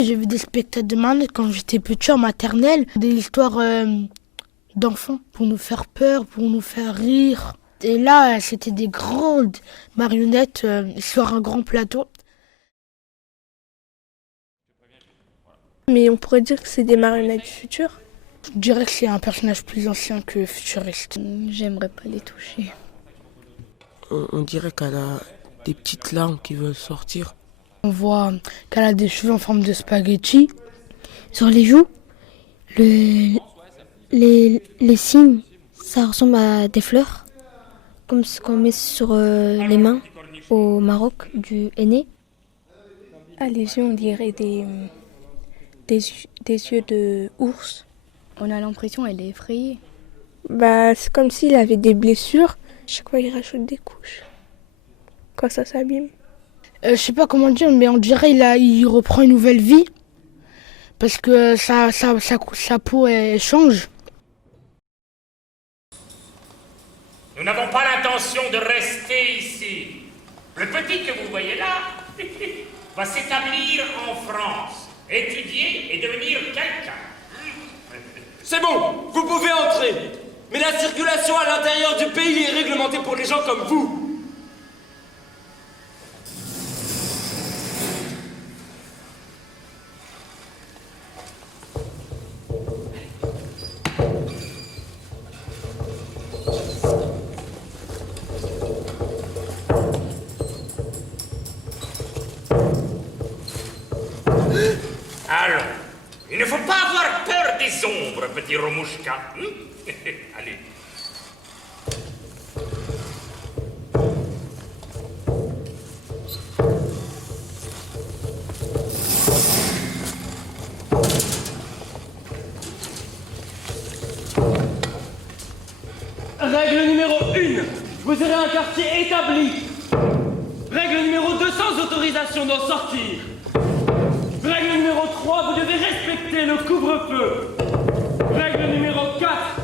J'ai vu des spectacles de marionnettes quand j'étais petit en maternelle, des histoires d'enfants pour nous faire peur, pour nous faire rire. Et là, c'était des grandes marionnettes sur un grand plateau. Mais on pourrait dire que c'est des marionnettes du futur. Je dirais que c'est un personnage plus ancien que futuriste. J'aimerais pas les toucher. On dirait qu'elle a des petites larmes qui veulent sortir. On voit qu'elle a des cheveux en forme de spaghetti. Sur les joues, les signes, ça ressemble à des fleurs, comme ce qu'on met sur les mains au Maroc du henné. Ah, les yeux, on dirait des yeux de ours. On a l'impression qu'elle est effrayée. Bah, c'est comme s'il avait des blessures. Chaque fois, il rajoute des couches. Quand ça s'abîme. Je sais pas comment dire, mais on dirait il reprend une nouvelle vie. Parce que sa peau elle change. Nous n'avons pas l'intention de rester ici. Le petit que vous voyez là va s'établir en France, étudier et devenir quelqu'un. C'est bon, vous pouvez entrer. Mais la circulation à l'intérieur du pays est réglementée pour les gens comme vous. Allons, il ne faut pas avoir peur des ombres, petit Romouchka. Allez. Règle numéro 1, vous aurez un quartier établi. Règle numéro 2, sans autorisation d'en sortir. Règle numéro 3, vous devez respecter le couvre-feu. Règle numéro 4,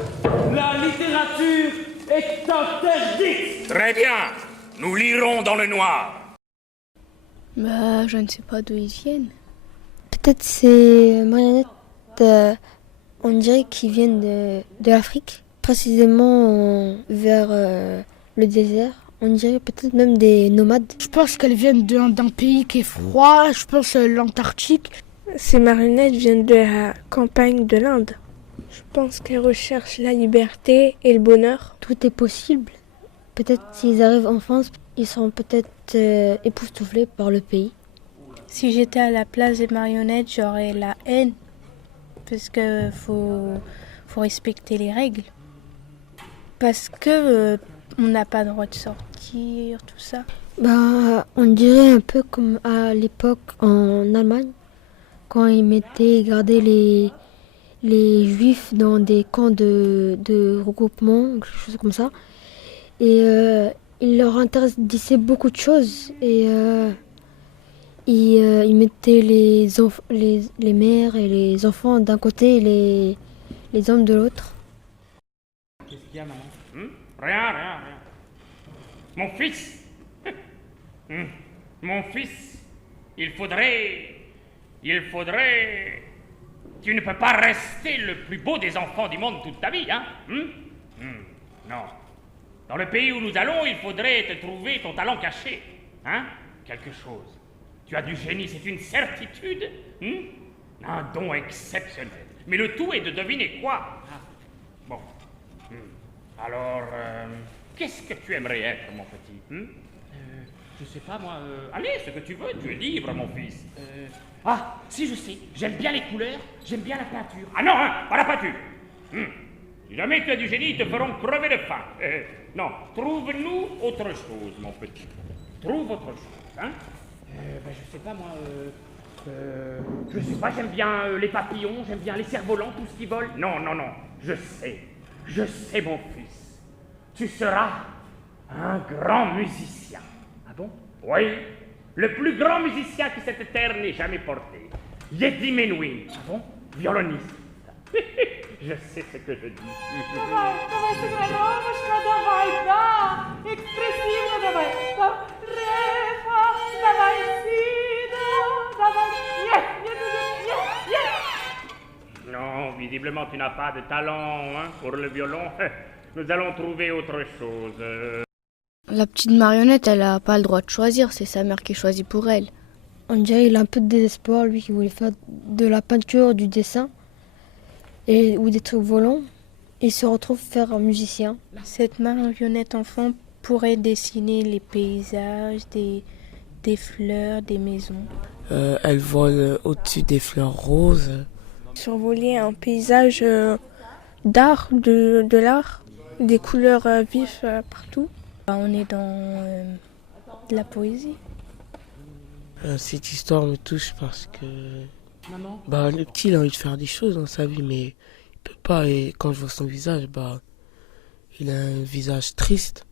la littérature est interdite. Très bien, nous lirons dans le noir. Bah, je ne sais pas d'où ils viennent. Peut-être ces marionnettes, on dirait qu'ils viennent de l'Afrique, précisément vers le désert. On dirait peut-être même des nomades. Je pense qu'elles viennent d'un pays qui est froid, je pense l'Antarctique. Ces marionnettes viennent de la campagne de l'Inde. Je pense qu'elles recherchent la liberté et le bonheur. Tout est possible. Peut-être s'ils arrivent en France, ils seront peut-être époustouflés par le pays. Si j'étais à la place des marionnettes, j'aurais la haine. Parce que faut respecter les règles. Parce que on n'a pas le droit de sortir, tout ça. Bah, on dirait un peu comme à l'époque en Allemagne, quand ils gardaient les juifs dans des camps de regroupement, quelque chose comme ça. Et ils leur interdisaient beaucoup de choses. Et ils mettaient les mères et les enfants d'un côté et les hommes de l'autre. Qu'est-ce qu'il y a, maman? Rien. Mon fils. Mon fils. Il faudrait... Tu ne peux pas rester le plus beau des enfants du monde toute ta vie, hein? Non. Dans le pays où nous allons, il faudrait te trouver ton talent caché. Hein? Quelque chose. Tu as du génie, c'est une certitude. Un don exceptionnel. Mais le tout est de deviner quoi. Bon. Alors, qu'est-ce que tu aimerais être, mon petit? Je sais pas, moi. Allez, ce que tu veux, tu es libre, mon fils. Ah, si, je sais. J'aime bien les couleurs, j'aime bien la peinture. Ah non, hein, pas la peinture. Si jamais tu as du génie, ils te feront crever de faim. Non, trouve-nous autre chose, mon petit. Trouve autre chose, hein? Je sais pas, moi. Je sais pas, j'aime bien les papillons, j'aime bien les cerfs-volants, tout ce qui vole. Non, je sais, mon fils. Tu seras un grand musicien. Ah bon? Oui, le plus grand musicien que cette terre n'ait jamais porté. Yedi Menuhin. Ah bon? Violoniste. Je sais ce que je dis. Давай, сыграй, Ромушка, давай, да, экспрессивно давай, да, ре, фа, давай, си, да, давай, нет, visiblement tu n'as pas de talent hein, pour le violon. Nous allons trouver autre chose. La petite marionnette, elle a pas le droit de choisir, c'est sa mère qui choisit pour elle. On dirait qu'il a un peu de désespoir, lui qui voulait faire de la peinture, du dessin ou des trucs volants. Il se retrouve faire un musicien. Cette marionnette enfant pourrait dessiner les paysages, des fleurs, des maisons. Elle vole au-dessus des fleurs roses. Survoler un paysage d'art, de l'art, des couleurs vives partout. On est dans de la poésie. Cette histoire me touche parce que le petit il a envie de faire des choses dans sa vie mais il peut pas et quand je vois son visage il a un visage triste.